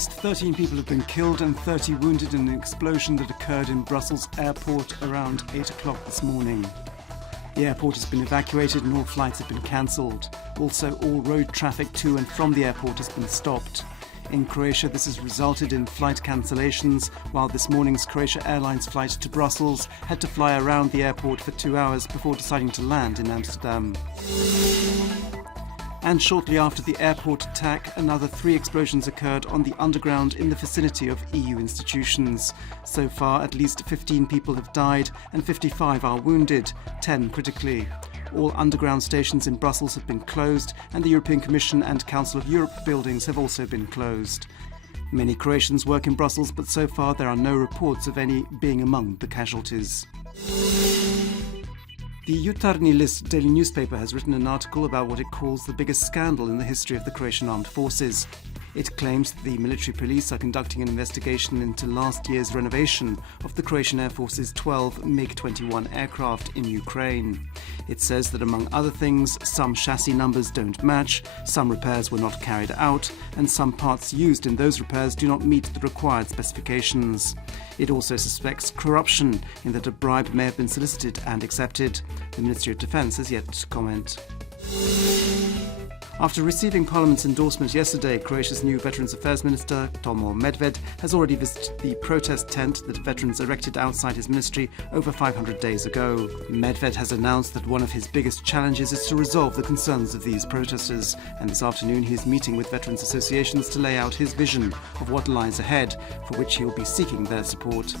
least 13 people have been killed and 30 wounded in an explosion that occurred in Brussels airport around 8 o'clock this morning. The airport has been evacuated and all flights have been cancelled. Also, all road traffic to and from the airport has been stopped. In Croatia, this has resulted in flight cancellations, while this morning's Croatia Airlines flight to Brussels had to fly around the airport for 2 hours before deciding to land in Amsterdam. And shortly after the airport attack, another 3 explosions occurred on the underground in the vicinity of EU institutions. So far, at least 15 people have died and 55 are wounded, 10 critically. All underground stations in Brussels have been closed, and the European Commission and Council of Europe buildings have also been closed. Many Croatians work in Brussels, but so far there are no reports of any being among the casualties. The Jutarnji List daily newspaper has written an article about what it calls the biggest scandal in the history of the Croatian armed forces. It claims that the military police are conducting an investigation into last year's renovation of the Croatian Air Force's 12 MiG-21 aircraft in Ukraine. It says that, among other things, some chassis numbers don't match, some repairs were not carried out, and some parts used in those repairs do not meet the required specifications. It also suspects corruption in that a bribe may have been solicited and accepted. The Ministry of Defence has yet to comment. After receiving Parliament's endorsement yesterday, Croatia's new Veterans Affairs Minister, Tomo Medved, has already visited the protest tent that veterans erected outside his ministry over 500 days ago. Medved has announced that one of his biggest challenges is to resolve the concerns of these protesters, and this afternoon he is meeting with veterans associations to lay out his vision of what lies ahead, for which he will be seeking their support.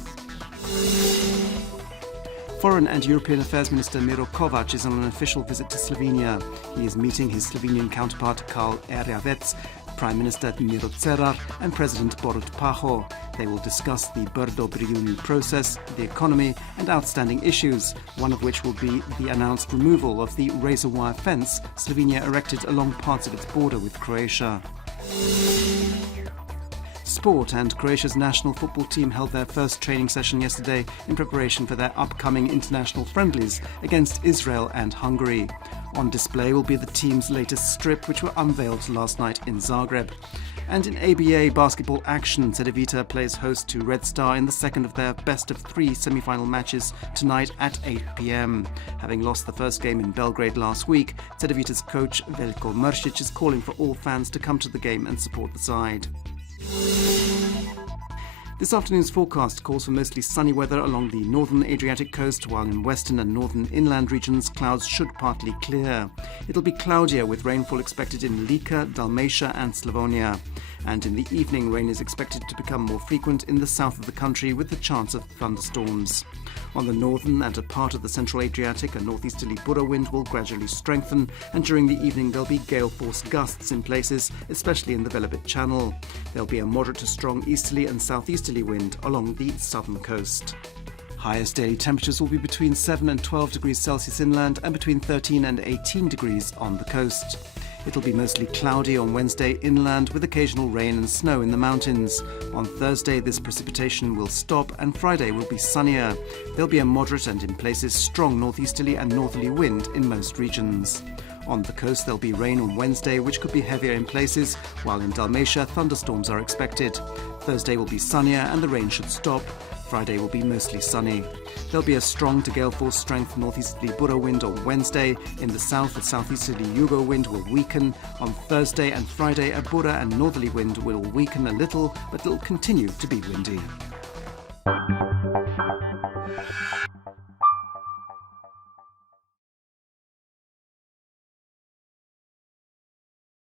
Foreign and European Affairs Minister Miro Kovac is on an official visit to Slovenia. He is meeting his Slovenian counterpart Karl Erjavec, Prime Minister Miro Cerar and President Borut Pahor. They will discuss the Brdo Briuni process, the economy and outstanding issues, one of which will be the announced removal of the razor wire fence Slovenia erected along parts of its border with Croatia. Sport, and Croatia's national football team held their first training session yesterday in preparation for their upcoming international friendlies against Israel and Hungary. On display will be the team's latest strip, which were unveiled last night in Zagreb. And in ABA basketball action, Cedevita plays host to Red Star in the second of their best-of-3 semi-final matches tonight at 8 p.m. Having lost the first game in Belgrade last week, Cedevita's coach Veljko Mršić is calling for all fans to come to the game and support the side. This afternoon's forecast calls for mostly sunny weather along the northern Adriatic coast, while in western and northern inland regions clouds should partly clear. It'll be cloudier with rainfall expected in Lika, Dalmatia and Slavonia. And in the evening, rain is expected to become more frequent in the south of the country with the chance of thunderstorms. On the northern and a part of the central Adriatic, a northeasterly Bura wind will gradually strengthen, and during the evening there'll be gale-force gusts in places, especially in the Velebit Channel. There'll be a moderate to strong easterly and southeasterly wind along the southern coast. Highest daily temperatures will be between 7 and 12 degrees Celsius inland and between 13 and 18 degrees on the coast. It'll be mostly cloudy on Wednesday inland with occasional rain and snow in the mountains. On Thursday, this precipitation will stop and Friday will be sunnier. There'll be a moderate and in places strong northeasterly and northerly wind in most regions. On the coast, there'll be rain on Wednesday, which could be heavier in places, while in Dalmatia, thunderstorms are expected. Thursday will be sunnier and the rain should stop. Friday will be mostly sunny. There'll be a strong to gale force strength northeasterly Bura wind on Wednesday. In the south, a southeasterly Yugo wind will weaken. On Thursday and Friday, a Bura and northerly wind will weaken a little, but it'll continue to be windy.